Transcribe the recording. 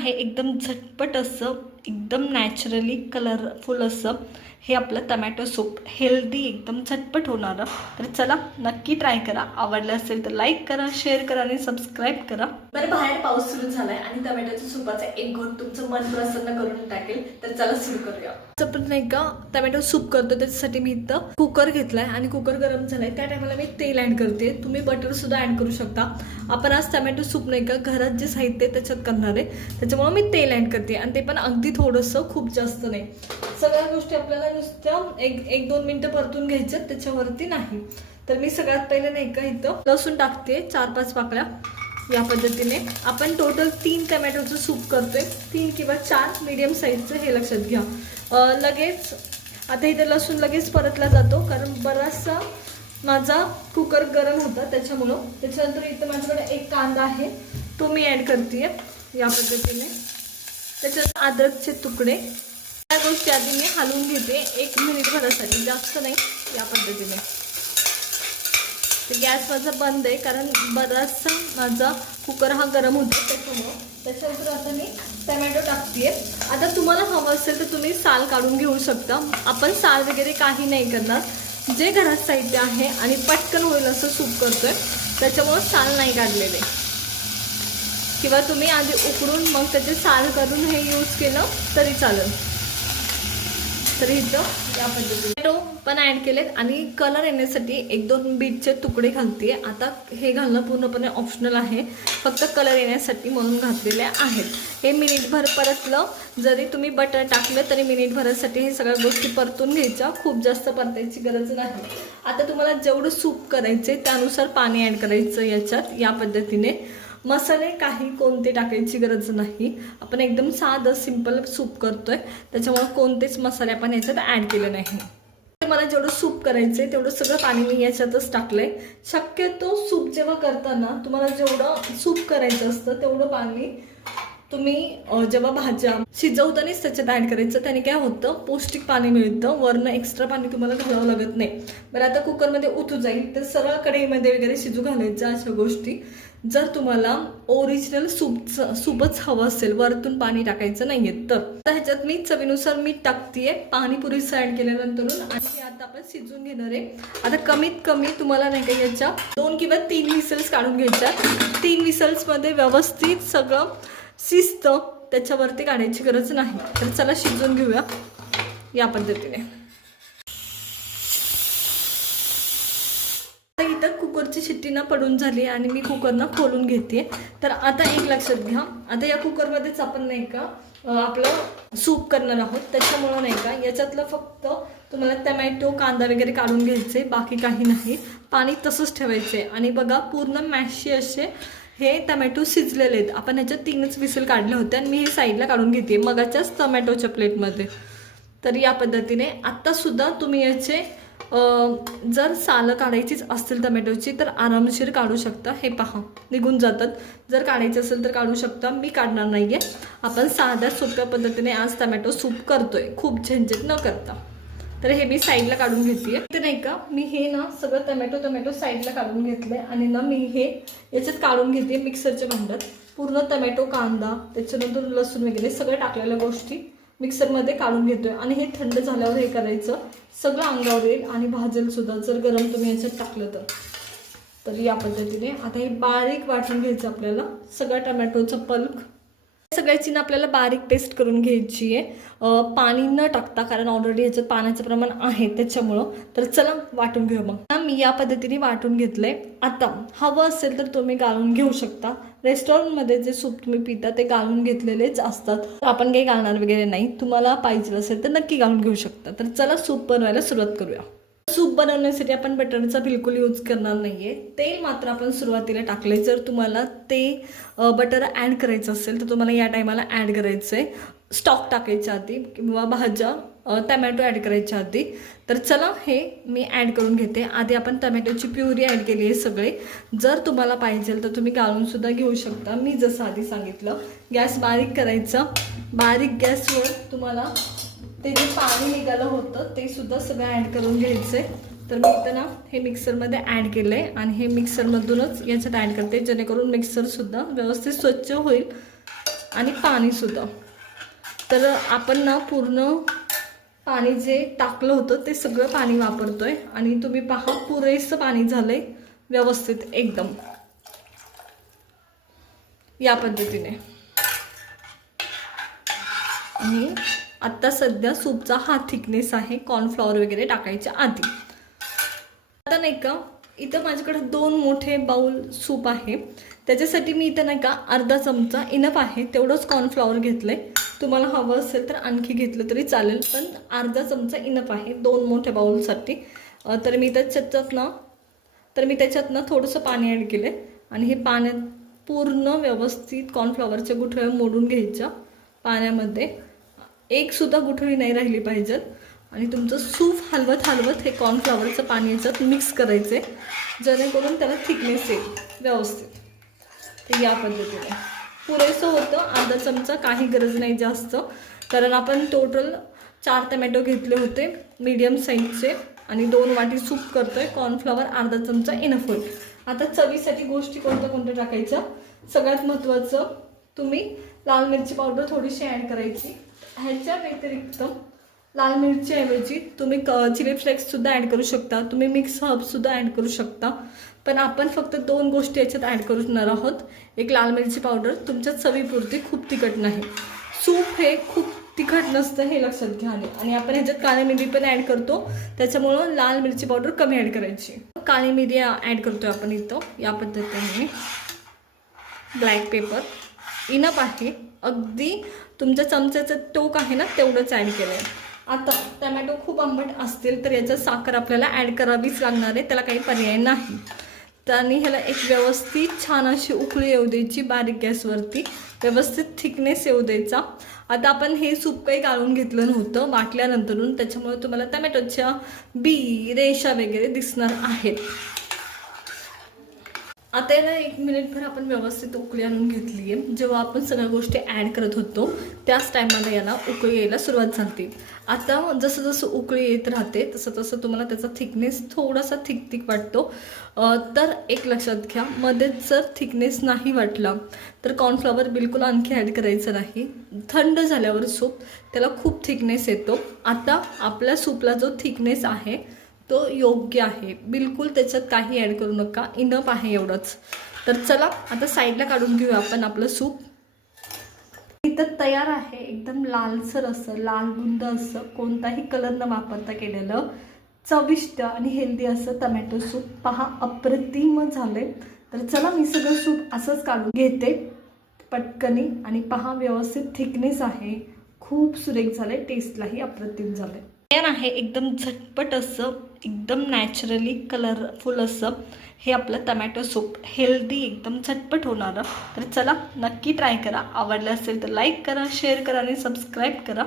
आहे एकदम झटपट असं, एकदम नॅचरली कलरफुल असं हे आपलं टमॅटो सूप, हेल्दी एकदम झटपट होणारं. तर चला नक्की ट्राय करा. आवडलं असेल तर लाईक करा, शेअर करा आणि सबस्क्राईब करा. बरं, बाहेर पाऊस सुरू झालाय आणि टमॅटोच्या सूपाचा एक घोट तुमचं मन प्रसन्न करून टाकेल. तर चला सुरू करूया. आपण नाही का टमॅटो सूप करतो, त्याच्यासाठी मी इथं कुकर घेतलाय आणि कुकर गरम झालाय. त्या टायमाला मी तेल ऍड करते. तुम्ही बटर सुद्धा ऍड करू शकता. आपण आज टमॅटो सूप नाही का घरात जे साहित्य त्याच्यात करणार आहे, त्याच्यामुळे मी तेल ऍड करते आणि ते पण अगदी थोडंसं, खूप जास्त नाही. सगळ्या गोष्टी आपल्याला नुसत्या एक दोन मिनिटं परतून घ्यायच्या, त्याच्यावरती नाही. तर मी सगळ्यात पहिले नाही का इथं लसूण टाकते, 4-5 पाकळ्या. या पद्धतीने आपण टोटल 3 टमॅटोचं सूप करतोय, 3 किंवा 4 मीडियम साईजचं, हे लक्षात घ्या. लगेच आता इथे लसूण लगेच परतला जातो, कारण बराचसा माझा कुकर गरम होता त्याच्यामुळं. त्याच्यानंतर इथं माझ्याकडे एक कांदा आहे, तो मी ॲड करते या पद्धतीने. त्याच्यात अद्रकचे तुकडे, या गोष्टी आधी मी हलवून घेते 1 मिनिटभरासाठी, जास्त नाही. या पद्धतीने गॅस माझा बंद आहे, कारण बराचसा माझा कुकर हा गरम होतो त्याच्यामुळं. त्याच्यानंतर आता मी टमॅटो टाकते. आता तुम्हाला हवं असेल तर तुम्ही साल काढून घेऊ शकता. आपण साल वगैरे काही नाही करणार, जे घरात साहित्य आहे आणि पटकन होईल असं सूप करतोय, त्याच्यामुळं साल नाही काढलेले. किंवा तुम्ही आधी उकडून मग त्याचे साल काढून हे यूज केलं तरी चालेल. तर इथं या पद्धतीने टोमॅटो पण ॲड केलेत आणि कलर येण्यासाठी 1-2 बीटचे तुकडे घालते. आता हे घालणं पूर्णपणे ऑप्शनल आहे, फक्त कलर येण्यासाठी म्हणून घातलेले आहेत. हे मिनिटभर परतलं, जरी तुम्ही बटर टाकलं तरी मिनिटभरासाठी हे सगळ्या गोष्टी परतून घ्यायच्या. खूप जास्त परतायची गरज नाही. आता तुम्हाला जेवढं सूप करायचे त्यानुसार पाणी ॲड करायचं याच्यात. या पद्धतीने मसाले काही कोणते टाकायची गरज नाही. आपण एकदम साधं सिंपल सूप करतोय, त्याच्यामुळे कोणतेच मसाले आपण याच्यात ॲड केले नाही. मला जेवढं सूप करायचंय तेवढं सगळं पाणी मी याच्यातच टाकलंय. शक्यतो सूप जेव्हा करताना तुम्हाला जेवढं सूप करायचं असतं तेवढं पाणी तुम्ही जेव्हा भाज्या शिजवतानाच त्याच्यात ॲड करायचं. त्याने काय होतं, पौष्टिक पाणी मिळतं, वरनं एक्स्ट्रा पाणी तुम्हाला घालावं लागत नाही. बरं, आता कुकरमध्ये उतू जाईल तर सरळ कढईमध्ये वगैरे शिजू घालायचं. अशा गोष्टी जर तुम्हाला ओरिजिनल सूपच हवं असेल, वरतून पाणी टाकायचं नाहीये तर ह्याच्यात मी चवीनुसार मीठ टाकतेय, पाणी पुरेसं ॲड केल्यानंतर. आणि आता आपण शिजून घेणार आहे. आता कमीत कमी तुम्हाला नाही का याच्या 2 किंवा 3 विसल्स काढून घ्यायच्या. 3 विसल्समध्ये व्यवस्थित सगळं शिस्त, त्याच्यावरती काढायची गरज नाही. तर चला शिजून घेऊया या पद्धतीने. इथं कुकरची शिट्टी ना पडून झाली आणि मी कुकर खोलून घेते. तर आता एक लक्षात घ्या, आता या कुकरमध्येच आपण नाही का आपलं सूप करणार आहोत, त्याच्यामुळं नाही का याच्यातलं फक्त तुम्हाला टमॅटो कांदा वगैरे काढून घ्यायचे, बाकी काही नाही. पाणी तसंच ठेवायचे. आणि बघा पूर्ण मॅशी असे हे टमॅटो शिजलेले आहेत. आपण ह्याच्यात 3च विसल काढले होते आणि मी हे साईडला काढून घेते मगाच्याच टमॅटोच्या प्लेटमध्ये. तर या पद्धतीने आत्तासुद्धा तुम्ही याचे जर सालं काढायचीच असतील टमॅटोची तर आरामशीर काढू शकता. हे पहा निघून जातात. जर काढायचं असेल तर काढू शकता, मी काढणार नाही आहे. आपण साध्या सोप्या पद्धतीने आज टमॅटो सूप करतोय, खूप झंझट न करता. तर हे मी साईडला काढून घेते. ते नाही का मी हे ना सगळं टमॅटो साईडला काढून घेतलंय आणि ना मी हे याच्यात काढून घेते मिक्सरच्या भांड्यात. पूर्ण टमॅटो कांदा त्याच्यानंतर लसूण वगैरे सगळं टाकलेल्या गोष्टी मिक्सरमध्ये काढून घेतोय. आणि हे थंड झाल्यावर हे करायचं, सगळं अंगावर येईल आणि भाजेल सुद्धा जर गरम तुम्ही याच्यात टाकलं तर. या पद्धतीने आता हे बारीक वाटून घ्यायचं आपल्याला, सगळा टमॅटोचा पल्प सगळ्याची ना आपल्याला बारीक पेस्ट करून घ्यायची आहे, पाणी न टाकता, कारण ऑलरेडी याच्यात पाण्याचं प्रमाण आहे त्याच्यामुळं. तर चला वाटून घेऊ. मग मी या पद्धतीने वाटून घेतलंय. आता हवं असेल तर तुम्ही गाळून घेऊ शकता. रेस्टॉरंटमध्ये जे सूप तुम्ही पिता ते गाळून घेतलेलेच असतात, आपण काही गाळणार वगैरे नाही. तुम्हाला पाहिजे असेल तर नक्की गाळून घेऊ शकता. तर चला सूप बनवायला सुरुवात करूया. सूप बनवण्यासाठी आपण बटरचा बिलकुल यूज करणार नाहीये. तेल मात्र आपण सुरुवातीला टाकले. जर तुम्हाला ते बटर ॲड करायचं असेल तर तुम्हाला या टायमाला ॲड करायचं आहे. स्टॉक टाकायच्या आधी किंवा भाज्या टमॅटो ॲड करायच्या आधी. तर चला हे मी ॲड करून घेते. आधी आपण टमॅटोची प्युरी ॲड केली आहे सगळे. जर तुम्हाला पाहिजे तर तुम्ही गाळून सुद्धा घेऊ शकता. मी जसं आधी सांगितलं, गॅस बारीक करायचा. बारीक गॅसवर तुम्हाला ते जे पाणी निघालं होतं ते सुद्धा सगळं ॲड करून घ्यायचं आहे. तर मी इथं ना हे मिक्सरमध्ये ॲड केलं आहे आणि हे मिक्सरमधूनच याच्यात ॲड करते, जेणेकरून मिक्सरसुद्धा व्यवस्थित स्वच्छ होईल. आणि पाणीसुद्धा. तर आपण ना पूर्ण पाणी जे टाकलं होतं ते सगळं पाणी वापरतोय आणि तुम्ही पहा पुरेसं पाणी झालंय व्यवस्थित एकदम या पद्धतीने. आणि आता सध्या सूपचा हा थिकनेस आहे कॉर्नफ्लॉवर वगैरे टाकायच्या आधी. आता नाही का इथं माझ्याकडे 2 मोठे बाउल सूप आहे. त्याच्यासाठी मी इथं नाही का अर्धा चमचा इनफ आहे तेवढंच कॉर्नफ्लॉवर घेतलंय. तुम्हाला हवं असेल तर आणखी घेतलं तरी चालेल, पण अर्धा चमचा इनफ आहे 2 मोठ्या बाउलसाठी. तर मी त्याच्यात ना थोडंसं पाणी ॲड केलं आणि हे पाण्यात पूर्ण व्यवस्थित कॉर्नफ्लॉवरच्या गुठळ्या मोडून घ्यायच्या पाण्यामध्ये. एक सुद्धा गुठळी नाही राहिली पाहिजे. आणि तुमचं सूप हलवत हे कॉर्नफ्लॉवरचं पाणी याच्यात मिक्स करायचं आहे, जेणेकरून त्याला थिकनेस येईल व्यवस्थित. तर या पद्धतीने पुरेसं होतं. अर्धा चमचा, काही गरज नाही जास्त, कारण आपण टोटल 4 टमॅटो घेतले होते मीडियम साईजचे आणि 2 वाटी सूप करतोय. कॉर्नफ्लॉवर अर्धा चमचा इनफ होईल. आता चवीसाठी गोष्टी कोणत्या टाकायच्या. सगळ्यात महत्त्वाचं, तुम्ही लाल मिरची पावडर थोडीशी ॲड करायची. ह्याच्या व्यतिरिक्त लाल मिरचीऐवजी तुम्ही चिली फ्लेक्ससुद्धा ॲड करू शकता, तुम्ही मिक्स हर्बसुद्धा ॲड करू शकता. पण आपण फक्त 2 गोष्टी याच्यात ॲड करणार आहोत. एक लाल मिरची पावडर तुमच्या चवीपुरती, खूप तिखट नाही. सूप हे खूप तिखट नसतं हे लक्षात घ्या. आणि आपण ह्याच्यात काळी मिरी पण ॲड करतो, त्याच्यामुळं लाल मिरची पावडर कमी ॲड करायची. काळी मिरी ॲड करतोय आपण इथं या पद्धतीने. ब्लॅक पेपर इनफ आहे, अगदी तुमच्या चमच्याचं टोक आहे ना तेवढंच ॲड केलं आहे. आता टमॅटो खूप आंबट असतील तर याच्यात साखर आपल्याला ॲड करावीच लागणार आहे, त्याला काही पर्याय नाही. आणि ह्याला एक व्यवस्थित छान अशी उकळी येऊ द्यायची बारीक गॅसवरती, व्यवस्थित थिकनेस येऊ द्यायचा. आता आपण हे सूप काही गाळून घेतलं नव्हतं वाटल्यानंतरून, त्याच्यामुळे तुम्हाला टमॅटोच्या बी रेषा वगैरे दिसणार आहेत. आता याला 1 मिनिटभर आपण व्यवस्थित उकळी आणून घेतली आहे. जेव्हा आपण सगळ्या गोष्टी ॲड करत होतो त्याच टायमाला याला उकळी यायला सुरुवात झाली. आता जसं उकळी येत राहते तसं तुम्हाला त्याचा थिकनेस थोडासा थिक वाटतो. तर एक लक्षात घ्या, मध्येच जर थिकनेस नाही वाटला तर कॉर्नफ्लॉवर बिलकुल आणखी ॲड करायचं नाही. थंड झाल्यावर सूप त्याला खूप थिकनेस येतो. आता आपल्या सूपला जो थिकनेस आहे तो योग्य आहे, बिलकुल त्याच्यात काही ॲड करू नका, इनफ आहे एवढंच. तर चला आता साईडला काढून घेऊया आपण आपलं सूप. इथं तयार आहे एकदम लालसर असं, लाल बुंद असं, कोणताही कलर न वापरता केलेलं चविष्ट आणि हेल्दी असं टमॅटो सूप. पहा अप्रतिम झाले. तर चला मी सगळं सूप असंच काढून घेते पटकनी. आणि पहा व्यवस्थित थिकनेस आहे, खूप सुरेख झाले, टेस्टलाही अप्रतिम झाले. तयार आहे एकदम झटपट असं, एकदम नॅचरली कलरफुल असं हे आपलं टमॅटो सूप, हेल्दी एकदम झटपट होणारं. तर चला नक्की ट्राय करा. आवडलं असेल तर लाईक करा, शेअर करा आणि सबस्क्राईब करा.